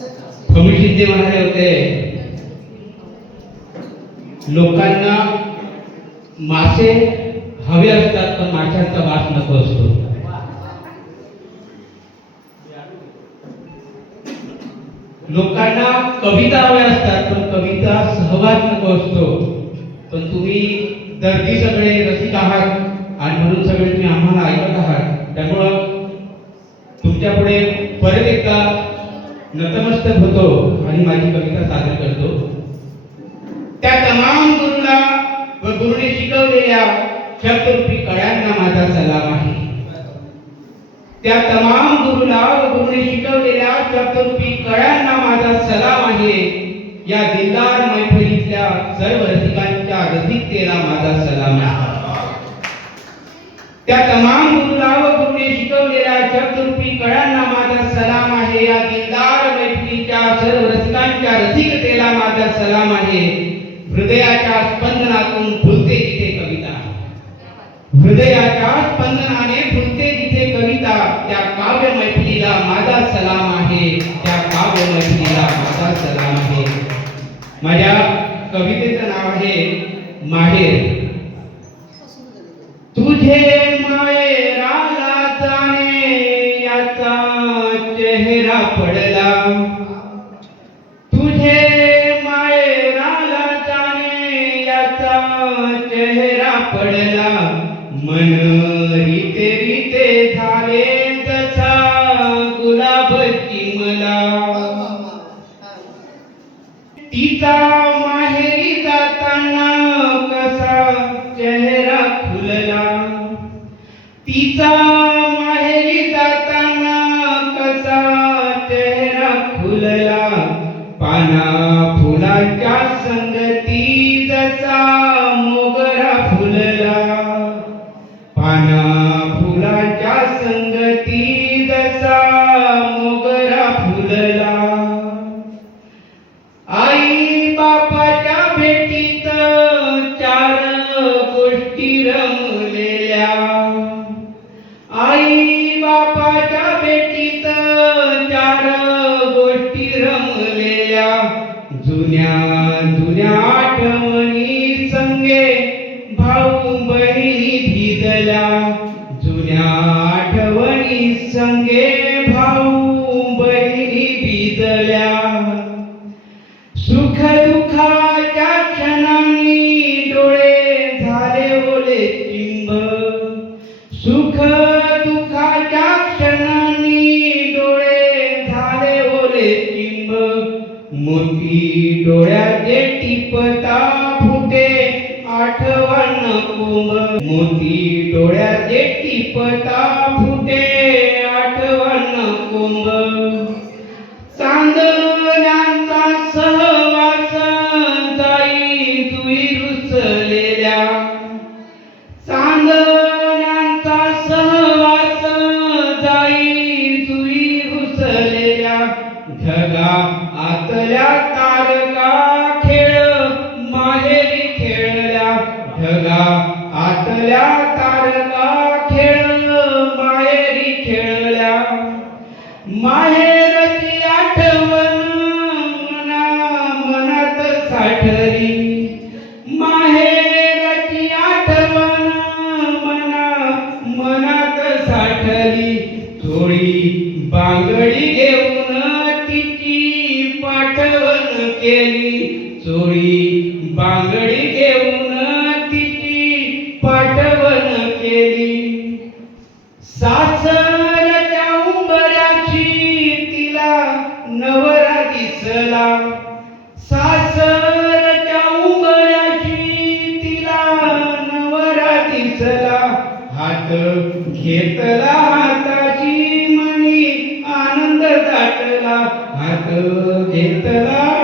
फमिशिंदे म्हणाले होते, लोकांना मासे हवे असतात पण माशांचा वास नको असतो. लोकांना कविता हव्या असतात पण कविता सहवास नको असतो. पण तुम्ही दर्दी सगळे रसिक आहात आणि म्हणून सगळे तुम्ही आम्हाला ऐकत आहात. त्यामुळं तुमच्या पुढे परत एकदा नतमस्तक होतो आणि माझी कविता सादर करतो. त्या तमाम गुरुला व गुरुने शिकवलेल्या शब्दरूपी कळ्यांना माझा सलाम आहे. त्या तमाम गुरुला व गुरुने शिकवलेल्या शब्दरूपी कळ्यांना माझा सलाम आहे. या दिलदार मैफिलीतल्या सर्व रसिकांच्या रसिकतेला माझा सलाम आहे. त्या तमाम गुरुला व गुरुने शिकवलेल्या शब्दरूपी कळ्यांना माझा सलाम आहे. या दिलदार मैफिलीच्या सर्व रसिकांच्या रसिकतेला माझा सलाम आहे. हृदयाच्या स्पंदनातून फुलते जिथे कविता, हृदयाच्या स्पंदनाने फुलते जिथे कविता, त्या काव्य मैफिलीला माझा सलाम आहे. त्या काव्य मैफिलीला माझा सलाम आहे. माझ्या कवितेचं नाव आहे माहेर. तुझे माहेराला जाणे याचा चेहरा पडला, तुझे माहेराला जाणे याचा चेहरा पडला. मन रीते रीते झाले जसा गुलाब चिमला. तिचा माहेरी जाताना कसा चेहरा खुलला, तिचा माहेरी जाताना कसा चेहरा खुलला. पाना फुलांच्या संगती जसा मोगरा फुलला, पाना फुलांच्या संगती जसा मोगरा फुलला. आई बापाच्या भेटीत चार गोष्टी रमलेल्या, आई बापाच्या भेटीत चार गोष्टी रमलेल्या. जुन्या जुन्या आठवणी संगे भाऊ बहिणी भिजल्या, जुन्या आठवणी संगे भाऊ बहिणी भिजल्या. सुख दुःखाच्या क्षणांनी डोळे झाले ओले चिंब, सुख दुःखाच्या क्षणांनी डोळे झाले ओले चिंब. मोती डोळ्याचे टिपता फुटे आठवण कुंभ, मोती डोळ्याचे टिपता फुटे आठवण कुंभ. चांदण्यांचा सहवास जाई जुई रुसलेल्या, चांदण्यांचा सहवास जाई जुई रुसलेल्या. ढगा आतल्या तारका खेळ माहेरी खेळल्या, ढगा आतल्या तारका खेळ माहेरी खेळल्या. माहेरची आठवण मना मनात साठली, माहेरची आठवण मना मनात साठली. थोडी बांगडी घेऊन तिची पाठवण केली, थोडी बांगडी घेऊन तिची पाठवण केली. सासरच्या उंबऱ्याची तिला नवरा दिसला, सासरच्या उंबऱ्याची तिला नवरा दिसला. हात घेतला हाताची मनी आनंद दाटला, हात घेतला